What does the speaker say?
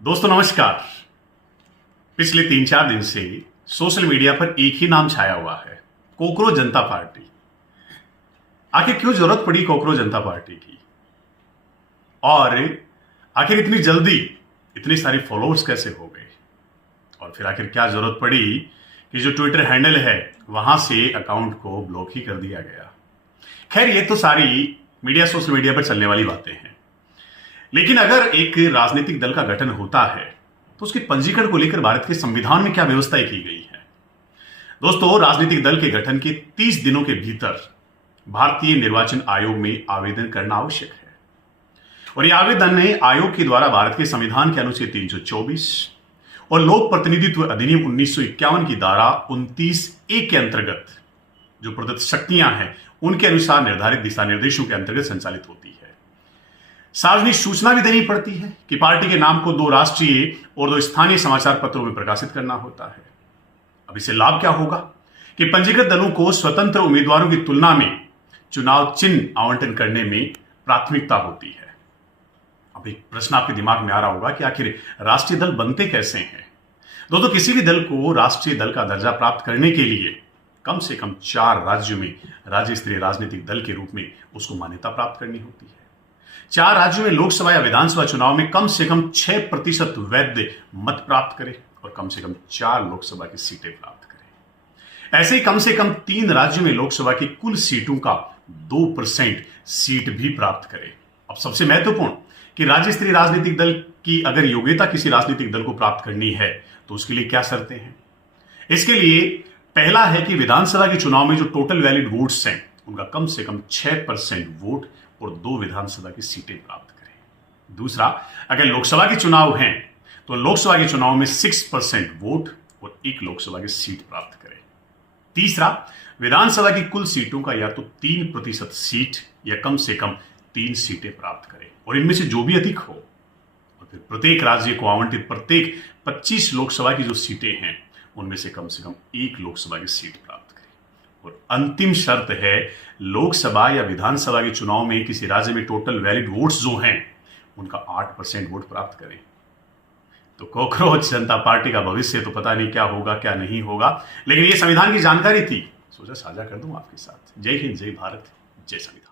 दोस्तों नमस्कार। पिछले 3-4 दिन से सोशल मीडिया पर एक ही नाम छाया हुआ है, कोकरोच जनता पार्टी। आखिर क्यों जरूरत पड़ी कोकरोच जनता पार्टी की, और आखिर इतनी जल्दी इतनी सारी फॉलोअर्स कैसे हो गए, और फिर आखिर क्या जरूरत पड़ी कि जो ट्विटर हैंडल है वहां से अकाउंट को ब्लॉक ही कर दिया गया। खैर, ये तो सारी सोशल मीडिया पर चलने वाली बातें हैं, लेकिन अगर एक राजनीतिक दल का गठन होता है तो उसके पंजीकरण को लेकर भारत के संविधान में क्या व्यवस्थाएं की गई है। दोस्तों, राजनीतिक दल के गठन के 30 दिनों के भीतर भारतीय निर्वाचन आयोग में आवेदन करना आवश्यक है, और यह आवेदन आयोग के द्वारा भारत के संविधान के अनुच्छेद 324 और लोक प्रतिनिधित्व अधिनियम 1951 की धारा 29(a) के अंतर्गत जो प्रदत्त शक्तियां हैं उनके अनुसार निर्धारित दिशा निर्देशों के अंतर्गत संचालित होती है। सार्वजनिक सूचना भी देनी पड़ती है कि पार्टी के नाम को 2 राष्ट्रीय और 2 स्थानीय समाचार पत्रों में प्रकाशित करना होता है। अब इससे लाभ क्या होगा कि पंजीकृत दलों को स्वतंत्र उम्मीदवारों की तुलना में चुनाव चिन्ह आवंटन करने में प्राथमिकता होती है। अब एक प्रश्न आपके दिमाग में आ रहा होगा कि आखिर राष्ट्रीय दल बनते कैसे हैं। दोस्तों, किसी भी दल को राष्ट्रीय दल का दर्जा प्राप्त करने के लिए कम से कम 4 राज्यों में राज्य स्तरीय राजनीतिक दल के रूप में उसको मान्यता प्राप्त करनी होती है। 4 राज्यों में लोकसभा या विधानसभा चुनाव में कम से कम 6% वैध मत प्राप्त करे और कम से कम 4 लोकसभा की सीटें प्राप्त करें। ऐसे ही कम से कम 3 राज्यों में लोकसभा की कुल सीटों का 2% सीट भी प्राप्त करे। अब सबसे महत्वपूर्ण कि राज्य स्तरीय राजनीतिक दल की अगर योग्यता किसी राजनीतिक दल को प्राप्त करनी है तो उसके लिए क्या शर्तें हैं। इसके लिए पहला है कि विधानसभा के चुनाव में जो टोटल वैलिड वोट्स हैं उनका कम से कम 6% वोट और 2 विधानसभा की सीटें प्राप्त करें। दूसरा, अगर लोकसभा के चुनाव हैं तो लोकसभा के चुनाव में 6% वोट और 1 लोकसभा की सीट प्राप्त करें। तीसरा, विधानसभा की कुल सीटों का या तो 3% सीट या कम से कम 3 सीटें प्राप्त करें, और इनमें से जो भी अधिक हो, और फिर प्रत्येक राज्य को आवंटित प्रत्येक 25 लोकसभा की जो सीटें हैं उनमें से कम 1 लोकसभा की सीट प्राप्त करें। और अंतिम शर्त है, लोकसभा या विधानसभा के चुनाव में किसी राज्य में टोटल वैलिड वोट्स जो हैं उनका 8% वोट प्राप्त करें। तो कोकरोच जनता पार्टी का भविष्य तो पता नहीं क्या होगा क्या नहीं होगा, लेकिन ये संविधान की जानकारी थी, सोचा साझा कर दूं आपके साथ। जय हिंद, जय भारत, जय संविधान।